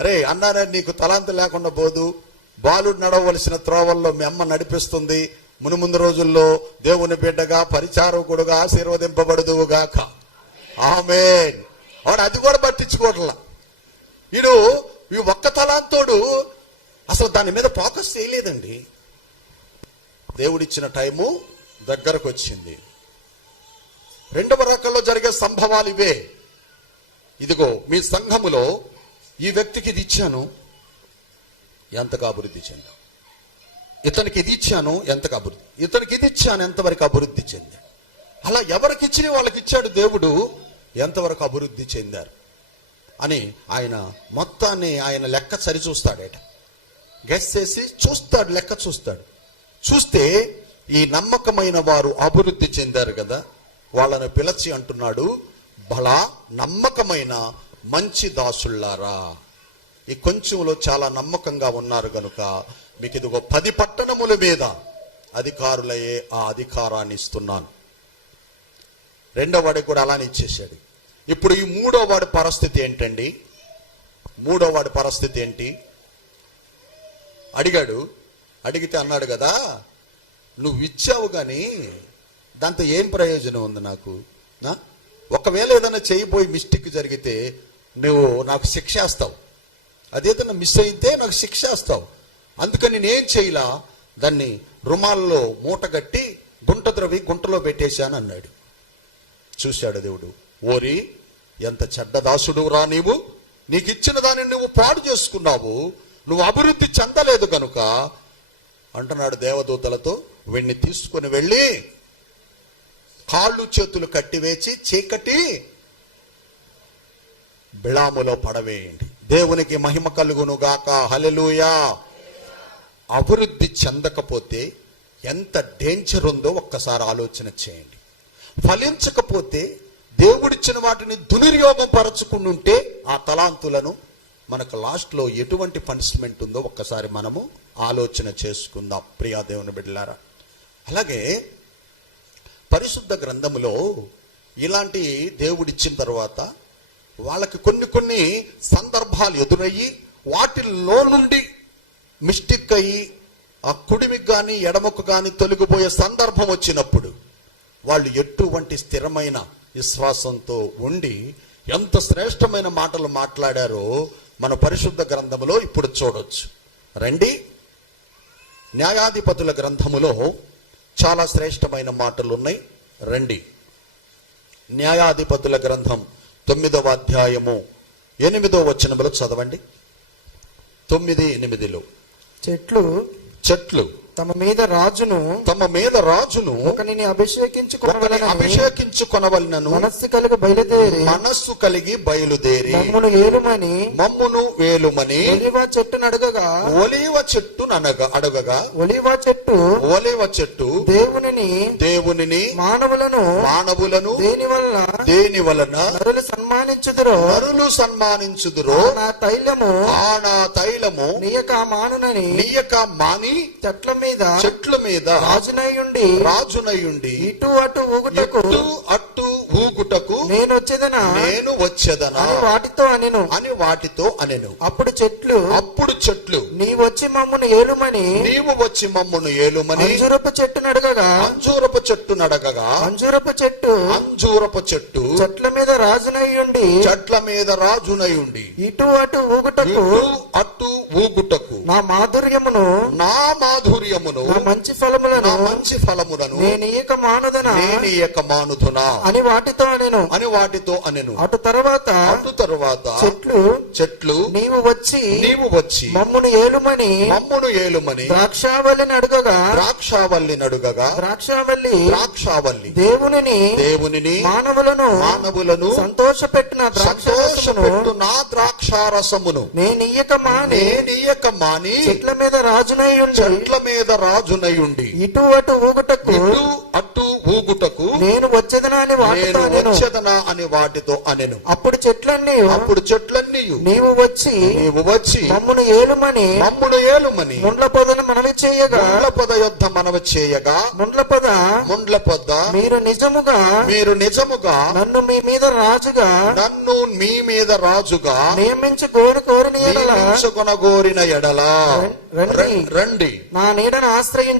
అరే అన్నానే నీకు తలాంతి లేకుండా పోదు. బాలుడు నడవలసిన త్రోవల్లో మీ అమ్మ నడిపిస్తుంది. మునుముందు రోజుల్లో దేవుని బిడ్డగా పరిచారకుడుగా ఆశీర్వదింపబడుదువుగాక. ఆమెన్. వాడు అది కూడా పట్టించుకోవట్లా వీడు ఈ ఒక్క తలాంతోడు అసలు దాని మీద ఫోకస్ చేయలేదండి. దేవుడిచ్చిన టైము దగ్గరకు వచ్చింది రెండవ రకంలో జరిగే సంభవాలు ఇవే. ఇదిగో మీ సంఘములో ఈ వ్యక్తికి ఇది ఇచ్చాను. ఎంతగా అభివృద్ధి చెందాం. ఇతనికి ఇది ఇచ్చాను ఎంతగా అభివృద్ధి ఇతనికి ఇది ఇచ్చాను ఎంతవరకు అభివృద్ధి చెందాడు అలా ఎవరికి ఇచ్చిన వాళ్ళకి ఇచ్చాడు దేవుడు ఎంతవరకు అభివృద్ధి చెందారు అని ఆయన మొత్తాన్ని ఆయన లెక్క సరిచూస్తాడేట. గెస్ చేసి చూస్తాడు లెక్క చూస్తాడు. చూస్తే ఈ నమ్మకమైన వారు అభివృద్ధి చెందారు కదా వాళ్ళని పిలిచి అంటున్నాడు బలా నమ్మకమైన మంచి దాసుల్లారా. ఈ కొంచెంలో చాలా నమ్మకంగా ఉన్నారు గనుక మీకు ఇదిగో పది పట్టణముల మీద అధికారులయ్యే ఆ అధికారాన్ని ఇస్తున్నాను. రెండో వాడికి కూడా అలానే ఇచ్చేసాడు ఇప్పుడు ఈ మూడో వాడి పరిస్థితి ఏంటండి? మూడో వాడి పరిస్థితి ఏంటి? అడిగాడు. అడిగితే అన్నాడు కదా నువ్వు ఇచ్చావు కానీ దాంతో ఏం ప్రయోజనం ఉంది నాకు? ఒకవేళ ఏదైనా చేయిపోయి మిస్టేక్ జరిగితే నువ్వు నాకు శిక్ష వేస్తావు. అదేదైనా మిస్ అయితే నాకు శిక్ష వేస్తావు. అందుకని నేనేం చేయలా? దాన్ని రుమాల్లో మూట కట్టి గుంట ద్రవి గుంటలో పెట్టేశాను అన్నాడు. చూశాడు దేవుడు. ఓరి ఎంత చెడ్డదాసుడు రా నీవు. నీకు ఇచ్చిన దానిని నువ్వు పాడు చేసుకున్నావు. నువ్వు అభివృద్ధి చెందలేదు కనుక అంటున్నాడు దేవదూతలతో వీణ్ణి తీసుకుని వెళ్ళి కాళ్ళు చేతులు కట్టివేచి చీకటి బిళాములో పడవేయండి. దేవునికి మహిమ కలుగును గాక హలెలూయా అభివృద్ధి చెందకపోతే ఎంత డేంజర్ ఉందో ఒక్కసారి ఆలోచన చేయండి. ఫలించకపోతే దేవుడిచ్చిన వాటిని దుర్వినియోగం పరచుకుంటుంటే ఆ తలాంతులను మనకు లాస్ట్లో ఎటువంటి పనిష్మెంట్ ఉందో ఒక్కసారి మనము ఆలోచన చేసుకుందాం. ప్రియా దేవుని బిడ్డలారా. అలాగే పరిశుద్ధ గ్రంథములో ఇలాంటి దేవుడిచ్చిన తర్వాత వాళ్ళకి కొన్ని కొన్ని సందర్భాలు ఎదురయ్యి వాటిల్లో నుండి మిస్టేక్ అయ్యి ఆ కుడిమికి కానీ ఎడమకు కానీ తొలగిపోయే సందర్భం వచ్చినప్పుడు వాళ్ళు ఎటువంటి స్థిరమైన విశ్వాసంతో ఉండి ఎంత శ్రేష్టమైన మాటలు మాట్లాడారో మన పరిశుద్ధ గ్రంథములో ఇప్పుడు చూడొచ్చు. రండి. న్యాయాధిపతుల గ్రంథములో చాలా శ్రేష్టమైన మాటలు ఉన్నాయి రండి. న్యాయాధిపతుల గ్రంథం తొమ్మిదవ అధ్యాయము. ఎనిమిదో వచనములు చదవండి. తొమ్మిది ఎనిమిదిలో. చెట్లు చెట్లు. తమ మీద రాజును తమ మీద రాజును ఒకనిని ఒకరిని అభిషేకించుకోవాలని అభిషేకించుకొనవలనను మనస్సు కలిగి బయలుదేరి మనస్సు కలిగి బయలుదేరి మమ్మును ఏలుమని మమ్మును వేలుమని ఒలివ చెట్టును అడగగా ఒలీవ చెట్టు అనగా అడగగా ఒలివ చెట్టు ఒలీవ చెట్టు దేవునిని దేవునిని మానవులను మానవులను దేని వలన దేని వలన నరులు సన్మానించుదురో నరులు సన్మానించుదురో నా తైలము ఆ నా తైలము నీయక మానునని నీయక మాని చెట్ల మీద చెట్ల మీద రాజునయుండి రాజునయుండి ఇటు అటు ఊగుటకు ఇటు అట్టు ఊగుటకు నేను వచ్చేదనా? నేను వచ్చేదనా? వాటితో అనెను. అని వాటితో అనెను. అప్పుడు చెట్లు అప్పుడు చెట్లు నీ వచ్చి మమ్మను ఏలుమని నీవు వచ్చి మమ్మును ఏలుమని అంజురపు చెట్టును అడగగా అంజూరపు చెట్టు నడగగా అంజురపు చెట్టు అంజూరపు చెట్టు చెట్ల మీద రాజునయ్యుండి చెట్ల మీద రాజునయుండి ఇటు అటు ఊగుటకు అట్టు ఊగుటకు. నా మాధుర్యమును నా మాధుర్యమును నా మంచి ఫలములను నా మంచి ఫలములను నేను ఇయక మానదన నేను యొక్క మానుతునా అని వాటితో నేను అని వాటితో అనెను. అటు తర్వాత అటు తరువాత చెట్లు చెట్లు నీవు వచ్చి నీవు వచ్చి మమ్మును ఏలుమని మమ్మును ఏలుమని ద్రాక్షావల్లిని అడగగా ద్రాక్షావల్లి నడుగగా ద్రాక్షావల్లి ద్రాక్షావల్లి దేవునిని దేవునిని మానవులను మానవులను సంతోషపెట్టిన సంతోషపెట్టు నా ద్రాక్షారసమును నేను ఇయ్యక మాని నేనియక మాని చెట్ల మీద రాజునై ఉండి చెట్ల మీద రాజునయుండి ఇటు అటు ఊగుటకు ఇటు ఊగుటకు నేను వచ్చేదనా అని వాటితో వచ్చేదనా అని వాటితో అనెను. అప్పుడు చెట్లన్నీ అప్పుడు చెట్లన్నీ నీవు వచ్చి నీవు వచ్చి మమ్మును ఏలుమని మమ్మును ఏలుమని ముండ్ల పొదను మనవి చేయగా ముండ్ల పొద యొద్ద మనవి చేయగా ముండ్ల పొద ముండ్ల పొద్ద మీరు నిజముగా మీరు నిజముగా నన్ను మీ మీద రాజుగా నన్ను మీ మీద రాజుగా నియమించి కోరి కోరిన ఎడల నియమించుకొనగోరిన ఎడల. రండి. నా నీడను ఆశ్రయించు.